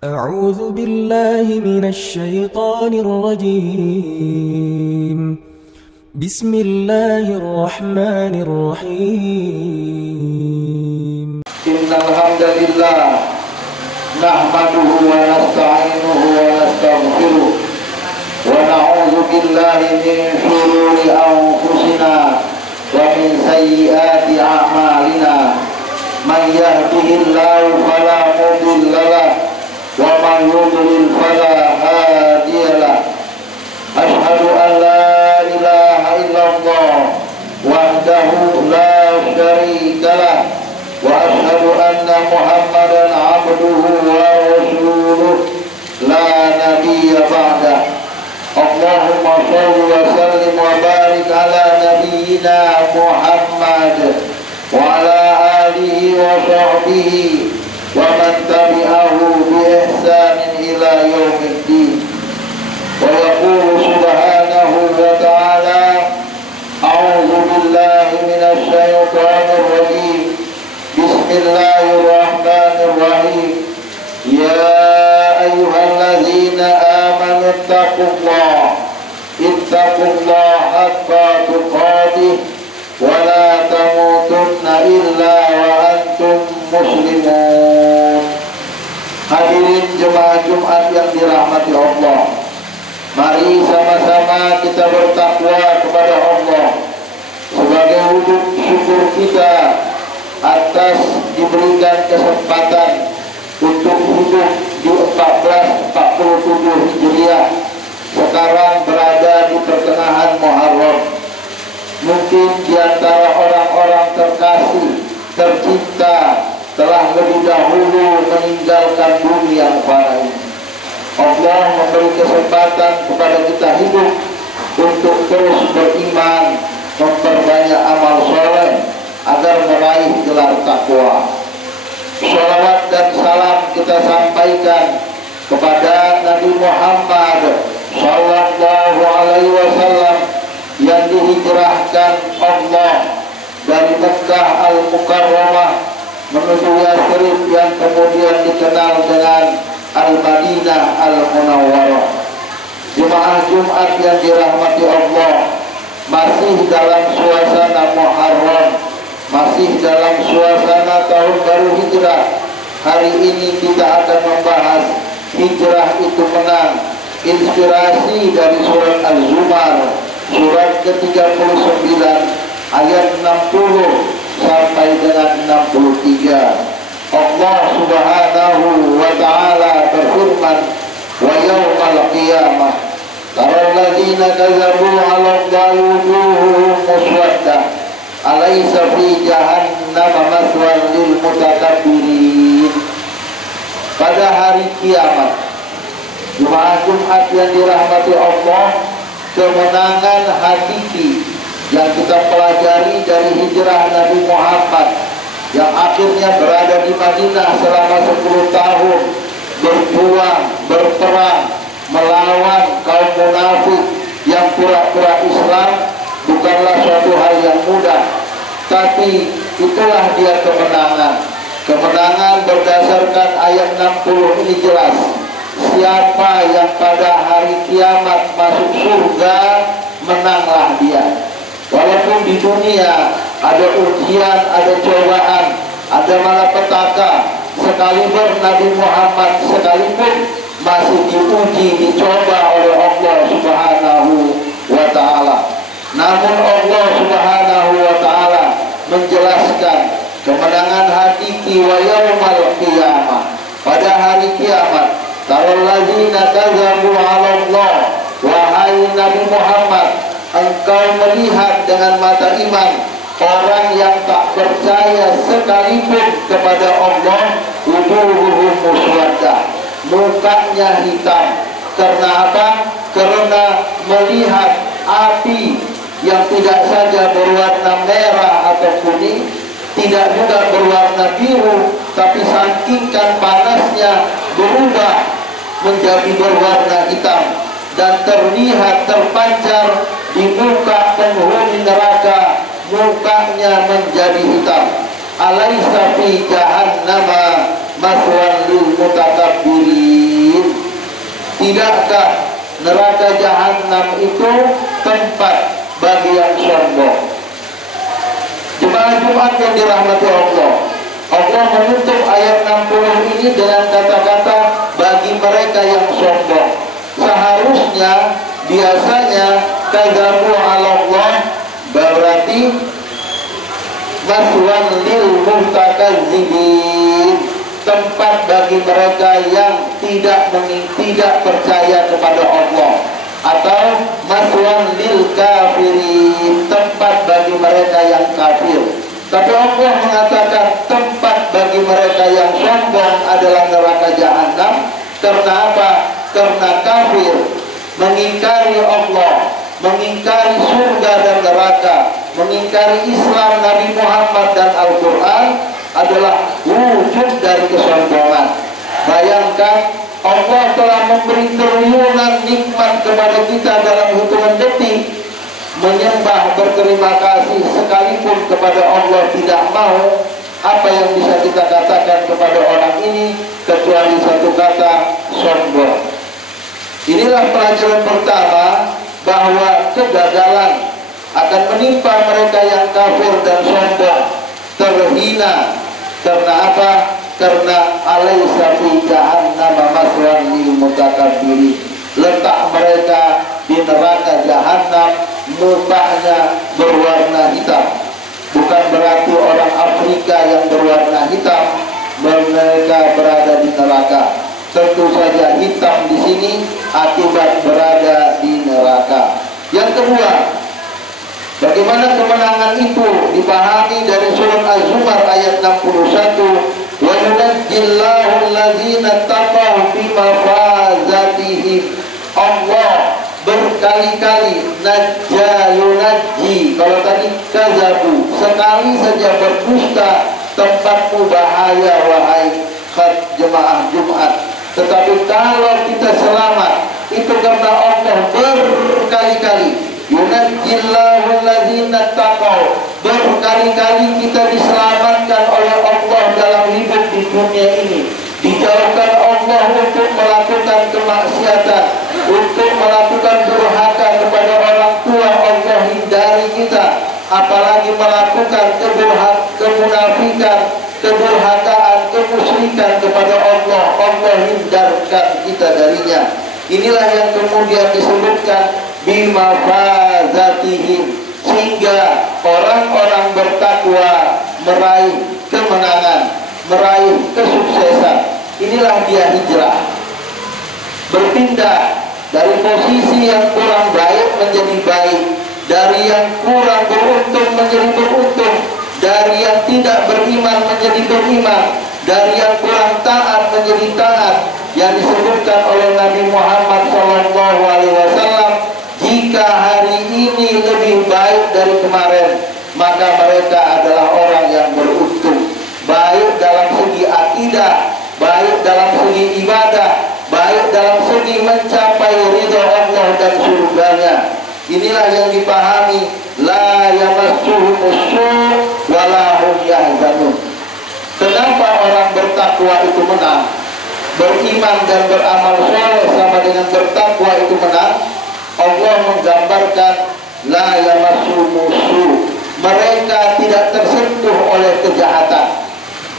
أعوذ بالله من الشيطان الرجيم. بسم الله الرحمن الرحيم. إن الحمد لله نحمده ونستعينه ونستغفره ونعوذ بالله من شرور أنفسنا ومن سيئات أعمالنا. من يهده الله فلا مضل له ومن يضلل فلا هادي له. أشهد أن لا إله إلا الله وحده لا شريك له وأشهد أن محمدا عبده ورسوله لا نبي بعده. اللهم صل وسلم وبارك على نبينا محمد وعلى آله وصحبه ومن تبعه بإحسان إلى يوم الدين. ويقول سبحانه وتعالى: أعوذ بالله من الشيطان الرجيم. بسم الله الرحمن الرحيم. يا أيها الذين آمنوا اتقوا الله حق تقاته ولا تموتن إلا وأنتم muslimun. Hadirin jemaah Jumat yang dirahmati Allah, mari sama-sama kita bertakwa kepada Allah sebagai wujud syukur kita atas diberikan kesempatan untuk hidup di 1447 Hijriah, sekarang berada di pertengahan Muharram. Mungkin di antara orang-orang terkasih, tercinta telah lebih dahulu meninggalkan dunia yang fana ini. Allah memberi kesempatan kepada kita hidup untuk terus beriman, memperbanyak amal soleh agar meraih gelar takwa. Sholawat dan salam kita sampaikan kepada Nabi Muhammad Sallallahu Alaihi Wasallam yang dihijrahkan Allah dari Mekah Al-Mukarramah menuju Yathrib yang kemudian dikenal dengan Al-Madinah Al-Munawwarah. Jemaah Jumat yang dirahmati Allah, masih dalam suasana Muharram, masih dalam suasana tahun baru hijrah. Hari ini kita akan membahas hijrah itu menang, inspirasi dari surat Az-Zumar, surat ke-39 ayat 60 sampai dengan 63. Allah Subhanahu wa ta'ala berfirman: wa yawmal qiyamah taral ladzina kadzabu 'ala Allahi wujuhuhum muswaddah alaysa fi jahannam maswan lil mutakabbirin. Pada hari kiamat, jemaah Jumat yang dirahmati Allah, kemenangan hakiki yang kita pelajari dari hijrah Nabi Muhammad yang akhirnya berada di Madinah selama 10 tahun, berjuang, berperang, melawan kaum munafik yang pura-pura Islam, bukanlah suatu hal yang mudah. Tapi itulah dia kemenangan. Kemenangan berdasarkan ayat 60 ini jelas. Siapa yang pada hari kiamat masuk surga, menanglah dia. Walaupun di dunia ada ujian, ada cobaan, ada malapetaka, sekalipun Nabi Muhammad sekalipun masih diuji, dicoba oleh Allah Subhanahu wa ta'ala. Namun Allah Subhanahu wa ta'ala menjelaskan kemenangan hakiki wa yaumal qiyamah. Pada hari kiamat, taral ladzina kadzabu 'ala Allah, wahai Nabi Muhammad, engkau melihat dengan mata iman orang yang tak percaya sekalipun kepada Allah, wujuhuhum muswaddah, mukanya hitam. Karena apa? Karena melihat api yang tidak saja berwarna merah atau kuning, tidak juga berwarna biru, tapi saking panasnya berubah menjadi berwarna hitam dan terlihat terpancar di muka penghuni neraka, mukanya menjadi hitam. Alaisa fi jahannama maswan lil mutakabbirin. Tidakkah neraka jahanam itu tempat bagi yang sombong? Jemaah Jumat yang dirahmati Allah, Allah menutup ayat 60 ini dengan kata-kata bagi mereka yang sombong. Seharusnya biasanya kadzabu 'ala Allah berarti maswan lil mutakadzibin, tempat bagi mereka yang tidak percaya kepada Allah, atau maswan lil kafirin, tempat bagi mereka yang kafir. Tapi Allah mengatakan tempat bagi mereka yang sombong adalah neraka jahanam. Karena apa? Karena kafir, mengingkari Allah, mengingkari surga dan neraka, mengingkari Islam, Nabi Muhammad dan Al-Quran adalah wujud dari kesombongan. Bayangkan, Allah telah memberi triliunan nikmat kepada kita dalam hitungan detik. Menyembah, berterima kasih sekalipun kepada Allah tidak mau, apa yang bisa kita katakan kepada orang ini kecuali satu kata, sombong. Inilah pelajaran pertama, bahwa kegagalan akan menimpa mereka yang kafir dan sombong, terhina. Karena apa? Karena alaisa fi jahannam maswan lil mutakabbirin. Letak mereka di neraka jahanam, mukanya berwarna hitam. Bukan berarti orang Afrika yang berwarna hitam mereka berada di neraka. Tentu saja hitam di sini akibat berada di neraka. Yang kedua, bagaimana kemenangan itu dipahami dari surat Az-Zumar ayat 61. Wa yunajjillahu allazina taqaw bi mafazatihim. Allah berkali-kali yunajji. Kalau tadi kazabu, sekali saja berdusta tempatmu bahaya wahai jemaah Jumat. Tetapi kalau kita selamat itu karena Allah berkali-kali. Yunajjillahu allazina taqaw, berkali-kali kita diselamatkan oleh Allah dalam hidup di dunia ini. Dijauhkan Allah untuk melakukan kemaksiatan, untuk melakukan durhaka kepada orang tua, Allah hindari kita. Apalagi melakukan kemunafikan, kedurhakaan, kemusyrikan kepada Allah, Allah hindarkan kita darinya. Inilah yang kemudian disebutkan bimafazatihim, sehingga orang-orang bertakwa meraih kemenangan, meraih kesuksesan. Inilah dia hijrah, berpindah dari posisi yang kurang baik menjadi baik, dari yang kurang beruntung menjadi beruntung, dari yang tidak beriman menjadi beriman, dari yang kurang taat menjadi taat. Yang disebutkan oleh Nabi Muhammad SAW, jika hari ini lebih baik dari kemarin, maka mereka adalah orang yang beruntung, baik dalam segi akidah, baik dalam segi ibadah, baik dalam segi mencapai ridha Allah dan surganya. Inilah yang dipahami, la yamassuhumus-su' wa la hum yahzanun. Kenapa orang bertakwa itu menang? Beriman dan beramal saleh sama dengan bertakwa itu menang. Allah menggambarkan la yamassuhumus-su', mereka tidak tersentuh oleh kejahatan.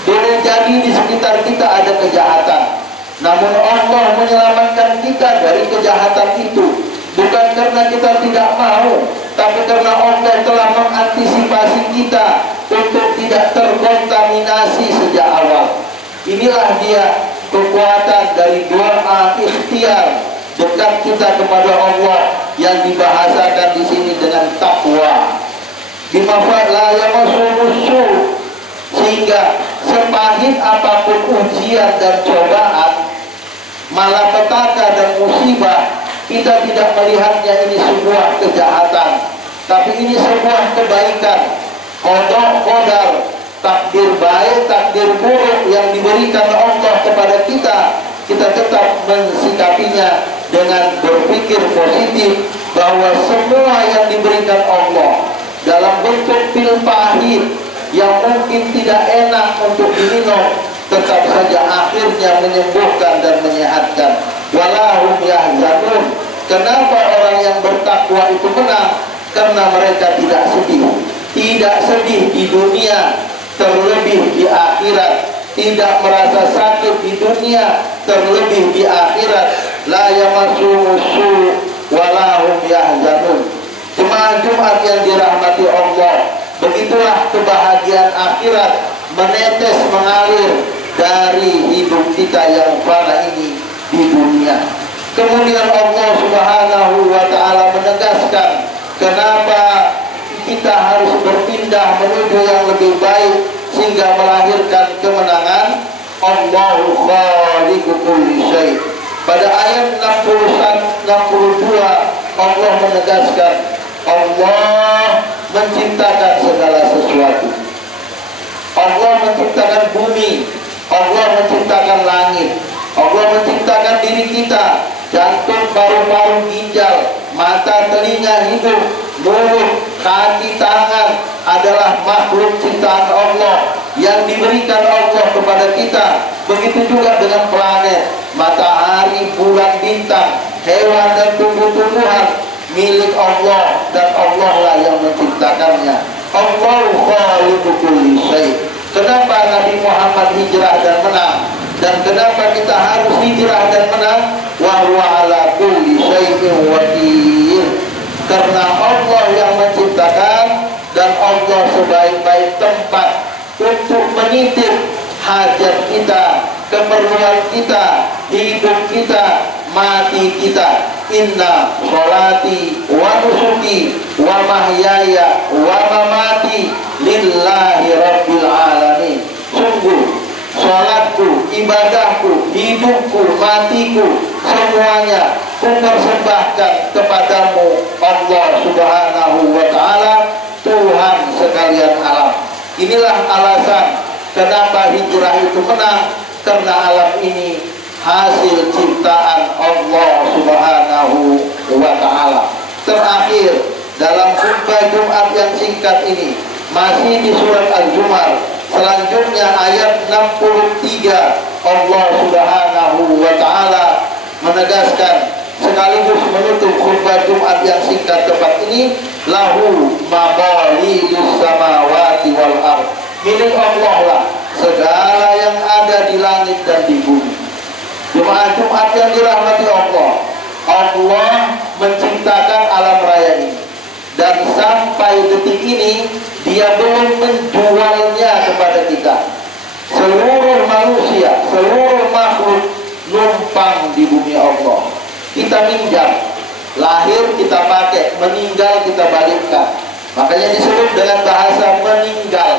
Boleh jadi di sekitar kita ada kejahatan, namun Allah menyelamatkan kita dari kejahatan itu. Bukan karena kita tidak mau, tapi karena Allah telah mengantisipasi kita untuk tidak terkontaminasi sejak awal. Inilah dia kekuatan dari doa ikhtiar, dekat kita kepada Allah, yang dibahasakan di sini dengan takwa. Bimafala yamassuhumus-su', sehingga sepahit apapun ujian dan cobaan, malapetaka dan musibah, kita tidak melihatnya ini sebuah kejahatan, tapi ini sebuah kebaikan. Qada qadar, takdir baik, takdir buruk yang diberikan Allah kepada kita, kita tetap mensikapinya dengan berpikir positif bahwa semua yang diberikan Allah dalam bentuk pil pahit yang mungkin tidak enak untuk diminum, tetap saja akhirnya menyembuhkan dan menyehatkan. Walahum yahzanun. Kenapa orang yang bertakwa itu menang? Karena mereka tidak sedih. Tidak sedih di dunia, terlebih di akhirat. Tidak merasa sakit di dunia, terlebih di akhirat. La yamassuhum su' walahum yahzanun. Jemaah Jumat yang dirahmati Allah, begitulah kebahagiaan akhirat menetes mengalir dari hidup kita yang fana ini di dunia. Kemudian Allah Subhanahu wa ta'ala menegaskan kenapa kita harus berpindah menuju yang lebih baik sehingga melahirkan kemenangan. Allahu khaliqu kulli syai'. Pada ayat 62 Allah menegaskan Allah menciptakan segala sesuatu. Allah menciptakan bumi, Allah menciptakan langit, Allah menciptakan diri kita, jantung, paru-paru, ginjal, mata, telinga, hidung, mulut, kaki, tangan adalah makhluk ciptaan Allah yang diberikan Allah kepada kita. Begitu juga dengan planet, matahari, bulan, bintang, hewan dan tumbuh-tumbuhan milik Allah, dan Allah lah yang menciptakannya. Allahu khaliqu kulli syai'. Kenapa Nabi Muhammad hijrah dan menang? Dan kenapa kita harus hijrah dan menang? Wa huwa ala kulli syai'in wakil. Karena Allah yang menciptakan, dan Allah sebaik-baik tempat untuk menitip hajat kita, keperluan kita, hidup kita, mati kita. Inna sholati wa nusuki wa mahyaya wa mamati lillahi rabbil alamin. Sungguh sholatku, ibadahku, hidupku, matiku, semuanya kupersembahkan kepadamu Allah Subhanahu wa ta'ala, Tuhan sekalian alam. Inilah alasan kenapa hijrah itu menang, karena alam ini hasil ciptaan Allah Subhanahu wa ta'ala. Terakhir, dalam khutbah Jumat yang singkat ini, masih di surat Al-Zumar, selanjutnya ayat 63, Allah Subhanahu wa ta'ala menegaskan sekaligus menutup khutbah Jumat yang singkat tepat ini, lahu maqalidus samawati wal ardh. Milik Allah lah segala yang ada di langit dan di bumi. Jemaah Jumat yang dirahmati Allah, Allah menciptakan alam raya ini, dan sampai detik ini Dia belum menjualnya kepada kita. Seluruh manusia, seluruh makhluk numpang di bumi Allah. Kita minjam, lahir kita pakai, meninggal kita balikkan. Makanya disebut dengan bahasa meninggal,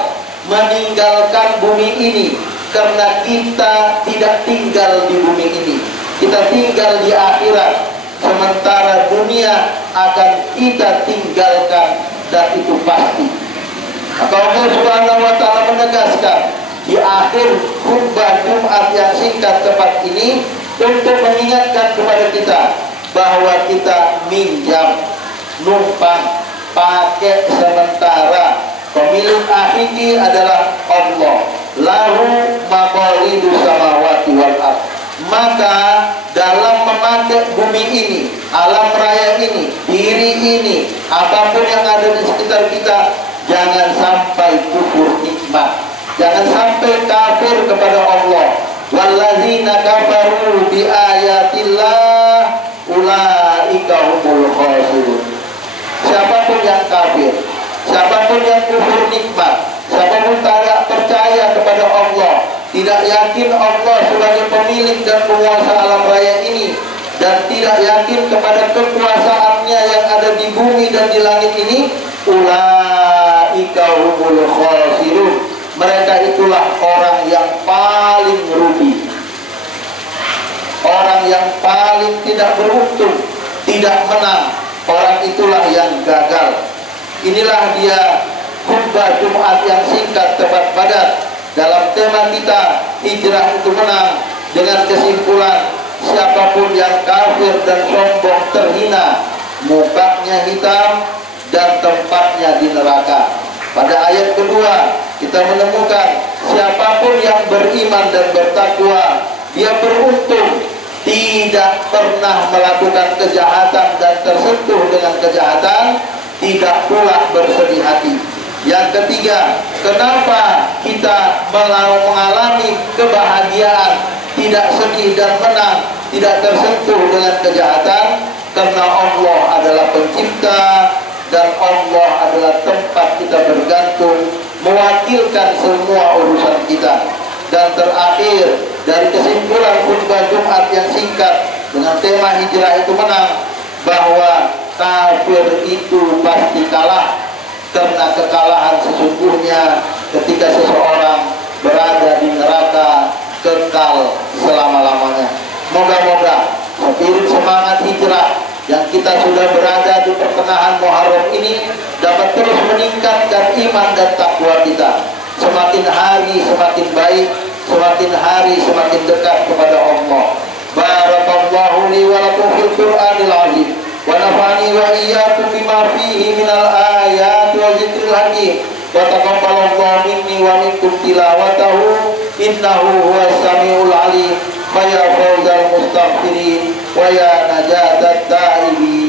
meninggalkan bumi ini. Karena kita tidak tinggal di bumi ini, kita tinggal di akhirat. Sementara dunia akan kita tinggalkan, dan itu pasti. Maka Allah Subhanahu wa ta'ala menegaskan di akhir khutbah Jumat yang singkat tepat ini untuk mengingatkan kepada kita bahwa kita minjam, numpang, pakai sementara. Pemilik hakiki adalah Allah. Lahu maqalidus samawati wal ardh. Maka dalam memakai bumi ini, alam raya ini, diri ini, apapun yang ada di sekitar kita, jangan sampai kufur nikmat, jangan sampai kafir kepada Allah. Walladzina kafaru bi ayatillah ulaika humul khasirun. Siapapun yang kafir, siapapun yang kufur nikmat, siapapun tidak percaya kepada Allah, tidak yakin Allah sebagai pemilik dan penguasa alam raya ini, dan tidak yakin kepada kekuasaannya yang ada di bumi dan di langit ini, ulaika humul khasirun. Mereka itulah orang yang paling rugi, orang yang paling tidak beruntung, tidak menang. Orang itulah yang gagal. Inilah dia khutbah Jumat yang singkat tepat padat dalam tema kita, hijrah itu menang, dengan kesimpulan siapapun yang kafir dan sombong terhina, mukanya hitam dan tempatnya di neraka. Pada ayat kedua kita menemukan siapapun yang beriman dan bertakwa, dia beruntung, tidak pernah melakukan kejahatan dan tersentuh dengan kejahatan, tidak pula bersedih hati. Yang ketiga, kenapa kita mengalami kebahagiaan, tidak sedih dan menang, tidak tersentuh dengan kejahatan? Karena Allah adalah pencipta dan Allah adalah tempat kita bergantung, mewakilkan semua urusan kita. Dan terakhir, dari kesimpulan khutbah Jumat yang singkat dengan tema hijrah itu menang, bahwa kafir itu pasti kalah, karena kekalahan sesungguhnya ketika seseorang berada di neraka kekal selama-lamanya. Moga-moga spirit semangat hijrah yang kita sudah berada di pertengahan Muharram ini dapat terus meningkatkan iman dan takwa kita. Semakin hari semakin baik, semakin hari semakin dekat kepada Allah. Barakallahu li wa lakum fil Qur'anil azim wa nafa'ani wa iyyakum bima fihi minal ayati wa dzikril hakim wa taqabbalallahu minni wa minkum tilawatahu innahu huwas samiul alim. Wa ya fawzal mustaghfirin wa ya najatat taibin.